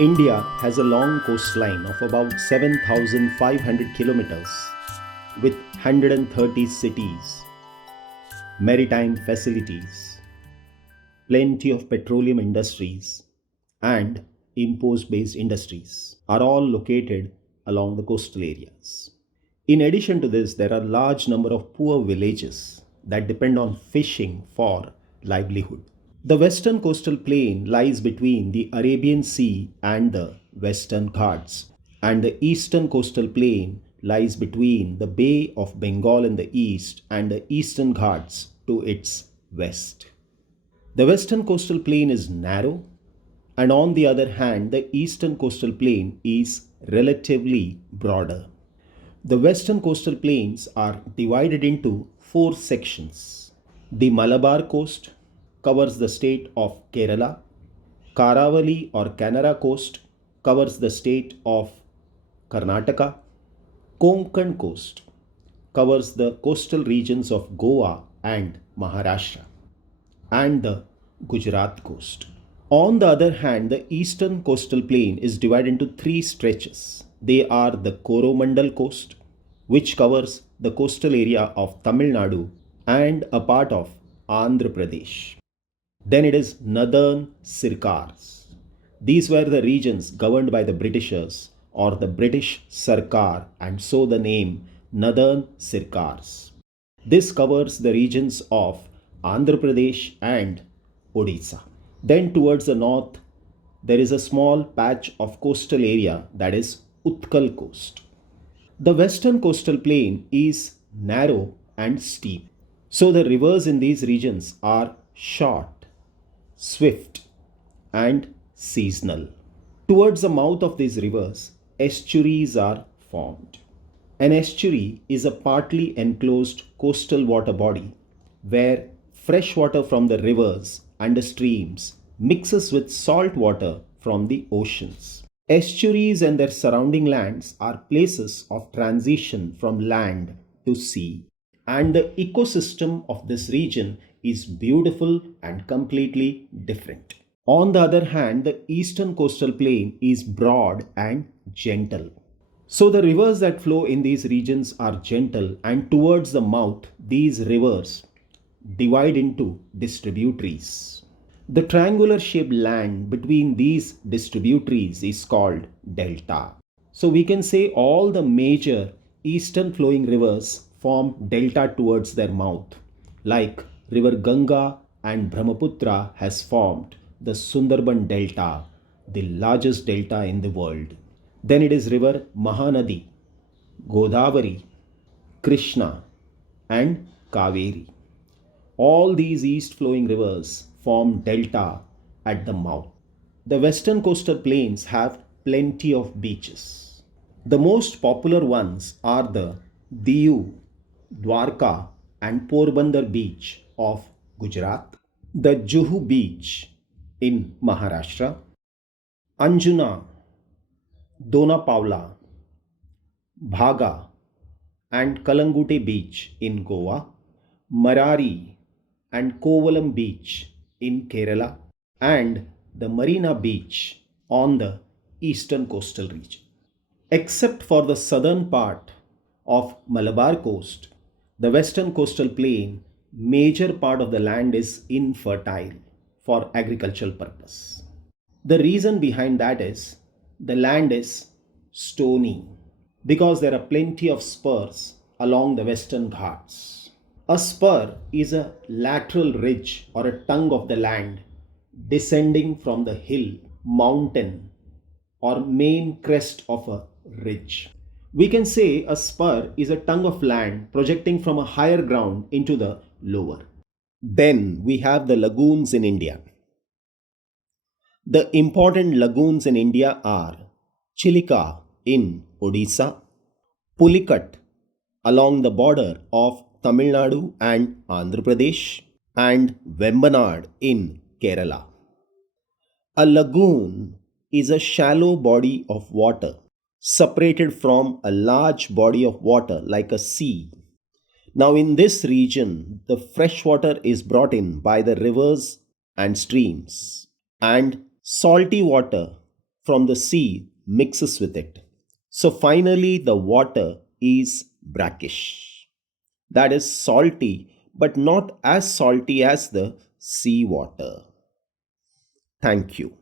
India has a long coastline of about 7,500 kilometers with 130 cities, maritime facilities, plenty of petroleum industries, and import based industries are all located along the coastal areas. In addition to this, there are large number of poor villages that depend on fishing for livelihood. The western coastal plain lies between the Arabian Sea and the Western Ghats, and the eastern coastal plain lies between the Bay of Bengal in the east and the Eastern Ghats to its west. The western coastal plain is narrow, and on the other hand, the eastern coastal plain is relatively broader. The western coastal plains are divided into four sections. The Malabar coast covers the state of Kerala. Karavali or Canara coast covers the state of Karnataka. Konkan coast covers the coastal regions of Goa and Maharashtra, and the Gujarat coast. On the other hand, the eastern coastal plain is divided into three stretches. They are the Coromandel coast, which covers the coastal area of Tamil Nadu and a part of Andhra Pradesh. Then it is Northern Sirkars. These were the regions governed by the Britishers or the British Sarkar, and so the name Northern Sirkars. This covers the regions of Andhra Pradesh and Odisha. Then towards the north, there is a small patch of coastal area that is Utkal Coast. The western coastal plain is narrow and steep. So the rivers in these regions are short, swift, and seasonal. Towards the mouth of these rivers, estuaries are formed. An estuary is a partly enclosed coastal water body where fresh water from the rivers and the streams mixes with salt water from the oceans. Estuaries and their surrounding lands are places of transition from land to sea, and the ecosystem of this region is beautiful and completely different. On the other hand, the eastern coastal plain is broad and gentle. So the rivers that flow in these regions are gentle, and towards the mouth, these rivers divide into distributaries. The triangular shaped land between these distributaries is called delta. So we can say all the major eastern flowing rivers form delta towards their mouth, like River Ganga and Brahmaputra has formed the Sundarban Delta, the largest delta in the world. Then it is River Mahanadi, Godavari, Krishna, and Kaveri. All these east flowing rivers form delta at the mouth. The western coastal plains have plenty of beaches. The most popular ones are the Diu, Dwarka, and Porbandar beach of Gujarat, the Juhu beach in Maharashtra, Anjuna, Donapavla, Bhaga, and Kalangute beach in Goa, Marari and Kovalam beach in Kerala, and the Marina beach on the eastern coastal region. Except for the southern part of Malabar coast, the western coastal plain, major part of the land is infertile for agricultural purpose. The reason behind that is the land is stony because there are plenty of spurs along the western ghats. A spur is a lateral ridge or a tongue of the land descending from the hill, mountain, or main crest of a ridge. We can say a spur is a tongue of land projecting from a higher ground into the lower. Then we have the lagoons in India. The important lagoons in India are Chilika in Odisha, Pulicat along the border of Tamil Nadu and Andhra Pradesh, and Vembanad in Kerala. A lagoon is a shallow body of water separated from a large body of water like a sea. Now, in this region, the fresh water is brought in by the rivers and streams, and salty water from the sea mixes with it. So finally, the water is brackish. That is salty, but not as salty as the sea water. Thank you.